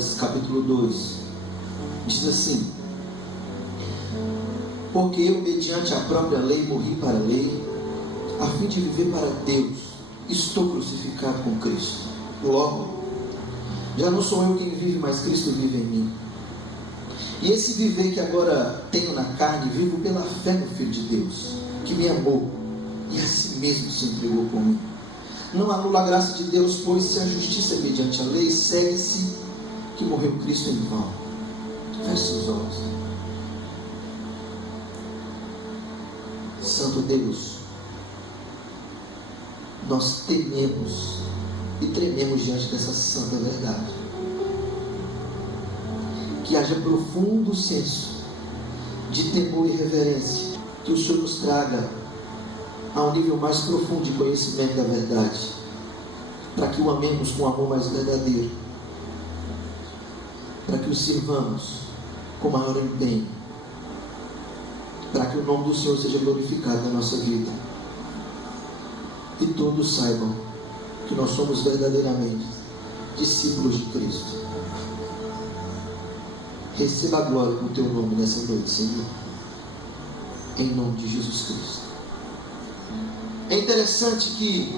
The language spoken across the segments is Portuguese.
Gálatas capítulo 2, diz assim: porque eu, mediante a própria lei, morri para a lei, a fim de viver para Deus. Estou crucificado com Cristo. Logo, já não sou eu quem vive, mas Cristo vive em mim. E esse viver que agora tenho na carne, vivo pela fé no Filho de Deus, que me amou e a si mesmo se entregou por mim. Não anula a graça de Deus, pois se a justiça é mediante a lei, segue-se que morreu Cristo em vão. Feche seus olhos. Santo Deus, nós tememos e trememos diante dessa santa verdade. Que haja profundo senso de temor e reverência, que o Senhor nos traga a um nível mais profundo de conhecimento da verdade, para que o amemos com um amor mais verdadeiro, para que o sirvamos com maior empenho, para que o nome do Senhor seja glorificado na nossa vida, e todos saibam que nós somos verdadeiramente discípulos de Cristo. Receba a glória com o teu nome nessa noite, Senhor, em nome de Jesus Cristo. É interessante que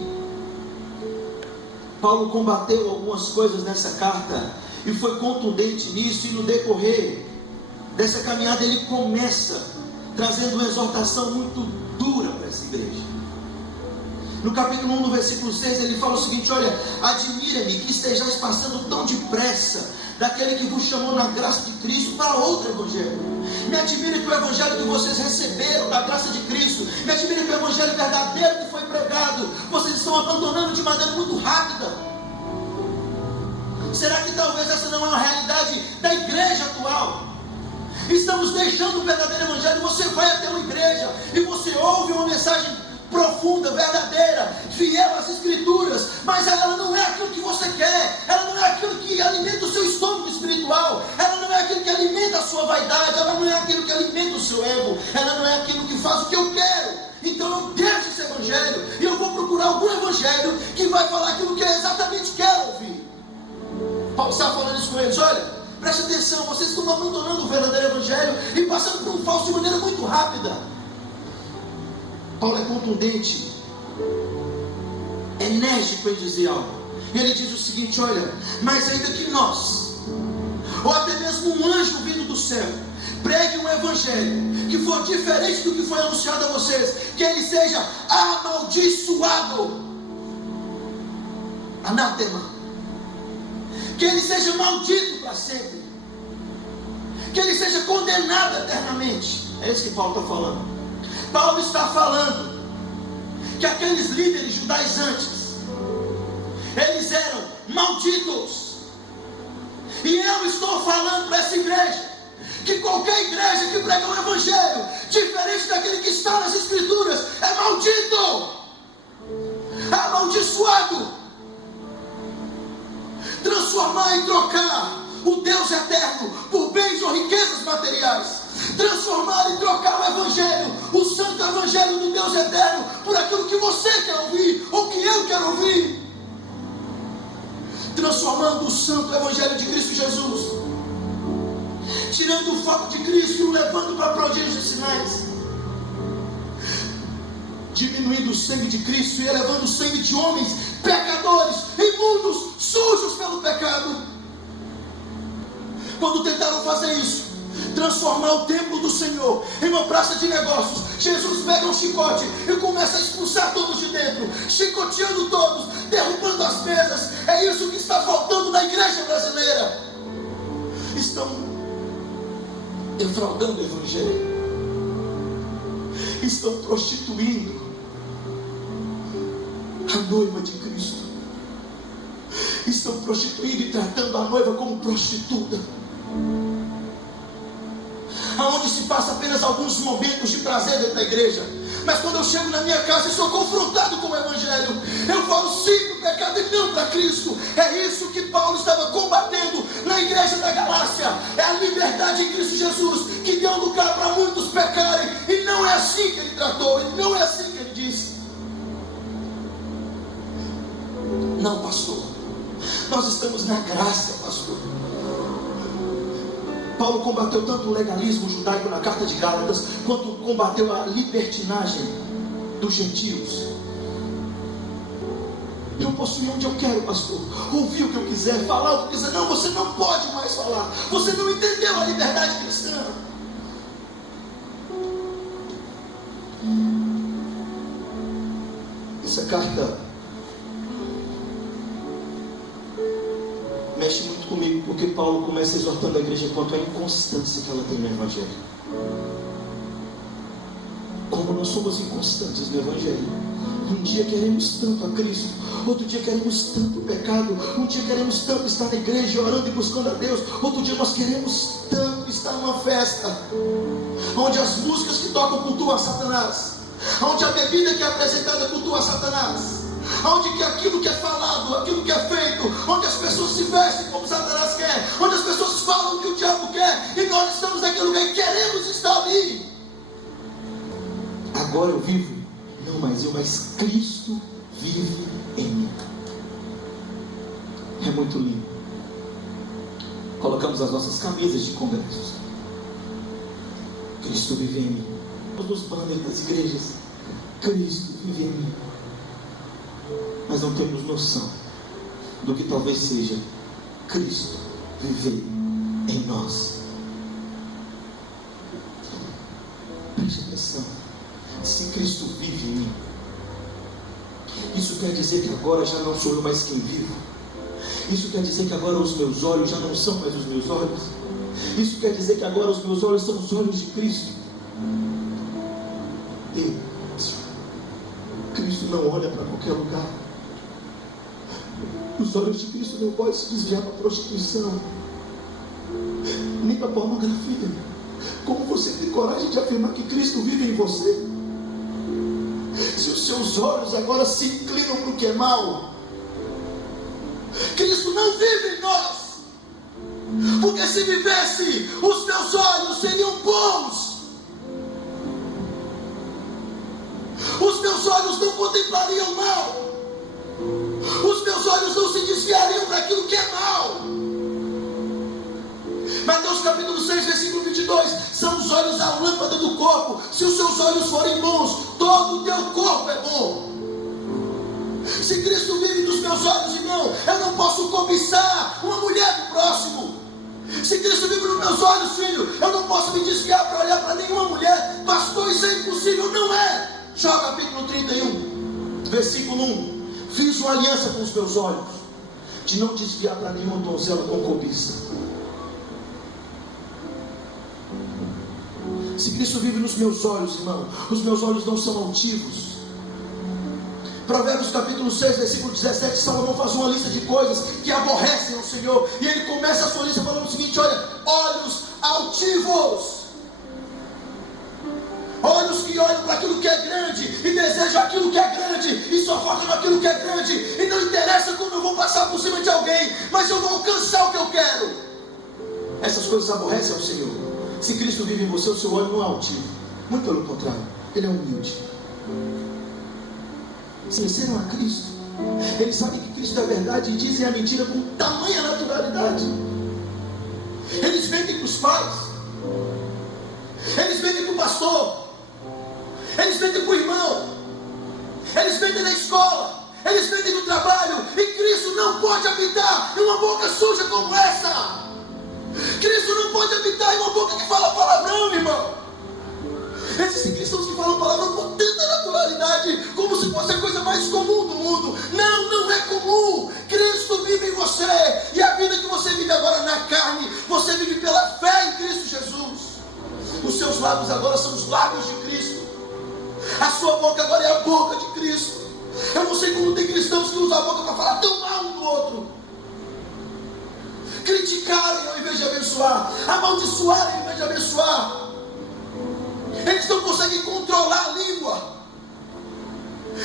Paulo combateu algumas coisas nessa carta e foi contundente nisso, e no decorrer dessa caminhada ele começa trazendo uma exortação muito dura para essa igreja. No capítulo 1, no versículo 6, ele fala o seguinte: olha, admira-me que estejais passando tão depressa daquele que vos chamou na graça de Cristo para outro evangelho. Me admira que o evangelho que vocês receberam da graça de Cristo, me admira que o evangelho verdadeiro que foi pregado, vocês estão abandonando de maneira muito rápida. Será que talvez essa não é uma realidade da igreja atual? Estamos deixando o verdadeiro evangelho. Você vai até uma igreja e você ouve uma mensagem profunda, verdadeira, fiel às escrituras, mas ela não é aquilo que você quer, ela não é aquilo que alimenta o seu estômago espiritual, ela não é aquilo que alimenta a sua vaidade, ela não é aquilo que alimenta o seu ego, ela não é aquilo que faz o que eu quero. Então eu deixo esse evangelho e eu vou procurar algum evangelho que vai falar aquilo que eu exatamente quero ouvir. Paulo está falando isso com eles: olha, preste atenção, vocês estão abandonando o verdadeiro evangelho e passando por um falso de maneira muito rápida. Paulo é contundente, enérgico em dizer algo. Ele diz o seguinte: olha, mas ainda que nós, ou até mesmo um anjo vindo do céu, pregue um evangelho que for diferente do que foi anunciado a vocês, que ele seja amaldiçoado, anátema, que ele seja maldito para sempre, que ele seja condenado eternamente. É isso que Paulo está falando. Paulo está falando que aqueles líderes judaizantes, eles eram malditos. E eu estou falando para essa igreja que qualquer igreja que prega um evangelho diferente daquele que está nas escrituras é maldito, amaldiçoado. Transformar e trocar o Deus eterno por bens ou riquezas materiais, transformar e trocar o evangelho, o santo evangelho do Deus eterno, por aquilo que você quer ouvir, ou que eu quero ouvir, transformando o santo evangelho de Cristo Jesus, tirando o foco de Cristo e o levando para prodígios e sinais, diminuindo o sangue de Cristo e elevando o sangue de homens pecadores, imundos, sujos pelo pecado. Quando tentaram fazer isso, transformar o templo do Senhor em uma praça de negócios, Jesus pega um chicote e começa a expulsar todos de dentro, chicoteando todos, derrubando as mesas. É isso que está faltando na igreja brasileira. Estão defraudando o evangelho, estão prostituindo a noiva de Cristo, estão prostituindo e tratando a noiva como prostituta, aonde se passa apenas alguns momentos de prazer dentro da igreja, mas quando eu chego na minha casa e sou confrontado com o evangelho, eu falo sim para o pecado e não para Cristo. É isso que Paulo estava combatendo na igreja da Galácia. É a liberdade em Cristo Jesus que deu lugar para muitos pecarem, e não é assim que ele tratou, e não é assim que ele disse. Não, pastor, nós estamos na graça, pastor. Paulo combateu tanto o legalismo judaico na carta de Gálatas, quanto combateu a libertinagem dos gentios. Eu posso ir onde eu quero, pastor, ouvir o que eu quiser, falar o que eu quiser. Não, você não pode mais falar. Você não entendeu a liberdade cristã. Essa carta mexe muito comigo, porque Paulo começa exortando a igreja quanto à inconstância que ela tem no Evangelho. Como nós somos inconstantes no Evangelho. Um dia queremos tanto a Cristo, outro dia queremos tanto o pecado, um dia queremos tanto estar na igreja orando e buscando a Deus, outro dia nós queremos tanto estar numa festa onde as músicas que tocam cultuam a Satanás, onde a bebida que é apresentada cultua a Satanás, onde que aquilo que é falado, aquilo que é feito, onde as pessoas se vestem como Satanás quer, onde as pessoas falam o que o diabo quer, e nós estamos naquele lugar e queremos estar ali. Agora eu vivo, não mais eu, mas Cristo vive em mim. É muito lindo. Colocamos as nossas camisas de congressos. Cristo vive em mim. Nos banners das igrejas, Cristo vive em mim. Mas não temos noção do que talvez seja Cristo viver em nós. Preste atenção. Se Cristo vive em mim, isso quer dizer que agora já não sou eu mais quem vivo. Isso quer dizer que agora os meus olhos já não são mais os meus olhos. Isso quer dizer que agora os meus olhos são os olhos de Cristo. Deus, Cristo não olha para qualquer lugar. Os olhos de Cristo não podem se desviar para a prostituição, nem para a pornografia. Como você tem coragem de afirmar que Cristo vive em você? Se os seus olhos agora se inclinam para o que é mal, Cristo não vive em nós. Porque se vivesse, os meus olhos seriam bons. Os meus olhos não contemplariam mal. Os meus olhos não se desviariam para aquilo que é mal. Mateus capítulo 6, versículo 22. São os olhos a lâmpada do corpo. Se os seus olhos forem bons, todo o teu corpo é bom. Se Cristo vive nos meus olhos, irmão, eu não posso cobiçar uma mulher do próximo. Se Cristo vive nos meus olhos, filho, eu não posso me desviar para olhar para nenhuma mulher. Pastor, isso é impossível. Não é. Jó capítulo 31, versículo 1. Fiz uma aliança com os meus olhos, de não desviar para nenhuma donzela com cobiça. Se Cristo vive nos meus olhos, irmão, os meus olhos não são altivos. Provérbios capítulo 6, versículo 17, Salomão faz uma lista de coisas que aborrecem o Senhor. E ele começa a sua lista falando o seguinte: olha, olhos altivos. Olhos que olham para aquilo que é grande e desejam aquilo que é grande e só focam naquilo que é grande. E não interessa quando eu vou passar por cima de alguém, mas eu vou alcançar o que eu quero. Essas coisas aborrecem ao Senhor. Se Cristo vive em você, o seu olho não é altivo. Muito pelo contrário, ele é humilde. Se venceram a Cristo, eles sabem que Cristo é a verdade e dizem a mentira com tamanha naturalidade. Eles mentem para os pais, eles mentem para o pastor, eles mentem para o irmão, eles mentem na escola, eles mentem no trabalho. E Cristo não pode habitar em uma boca suja como essa. Cristo não pode habitar em uma boca que fala palavrão, irmão. Existem cristãos que falam palavrão com tanta naturalidade, como se fosse a coisa mais comum do mundo. Não, não é comum. Cristo vive em você. E a vida que você vive agora na carne, você vive pela fé em Cristo Jesus. Os seus lábios agora são os lábios de Cristo. A sua boca agora é a boca de Cristo. Eu não sei como tem cristãos que usam a boca para falar tão mal um do outro. Criticarem ao invés de abençoar, amaldiçoarem ao invés de abençoar. Eles não conseguem controlar a língua.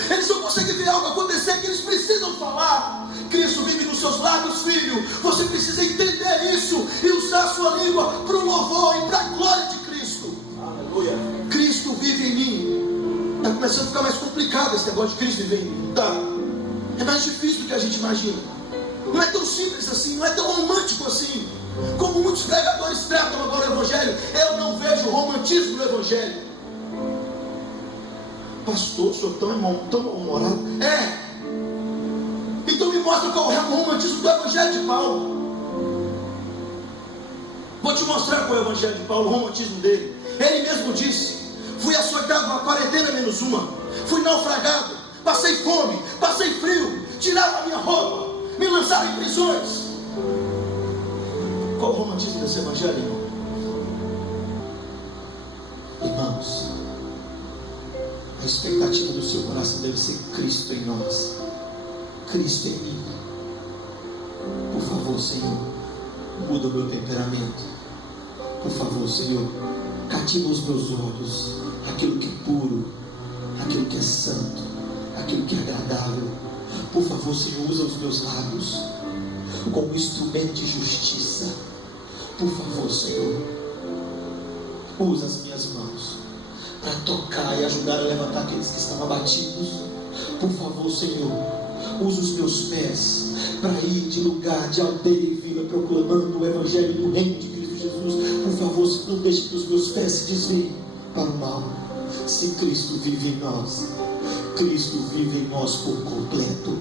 Eles não conseguem ver algo acontecer que eles precisam falar. Cristo vive nos seus lábios, filho. Você precisa entender isso e usar a sua língua para o louvor e para a glória de Cristo. Aleluia. Cristo vive em mim. Está começando a ficar mais complicado esse negócio de Cristo viver em mim. Tá? É mais difícil do que a gente imagina. Não é tão simples assim, não é tão romântico assim. Como muitos pregadores tratam agora o Evangelho, eu não vejo romantismo no Evangelho. Pastor, sou tão mal-humorado. Então me mostra qual é o romantismo do Evangelho de Paulo. Vou te mostrar qual é o Evangelho de Paulo, o romantismo dele. Ele mesmo disse: fui açoitado uma quarentena menos uma, fui naufragado, passei fome, passei frio, tiraram a minha roupa, me lançaram em prisões. Qual o romantismo desse Evangelho, irmão? Irmãos, a expectativa do seu coração deve ser Cristo em nós, Cristo em mim. Por favor, Senhor, muda o meu temperamento. Por favor, Senhor, cativa os meus olhos, aquilo que é puro, aquilo que é santo, aquilo que é agradável. Por favor, Senhor, usa os meus lábios como instrumento de justiça. Por favor, Senhor, usa as minhas mãos para tocar e ajudar a levantar aqueles que estão abatidos. Por favor, Senhor, usa os meus pés para ir de lugar, de aldeia e vila, proclamando o Evangelho do Reino de Cristo Jesus. Por favor, Senhor, não deixe que os meus pés se desviem para o mal. Se Cristo vive em nós, Cristo vive em nós por completo.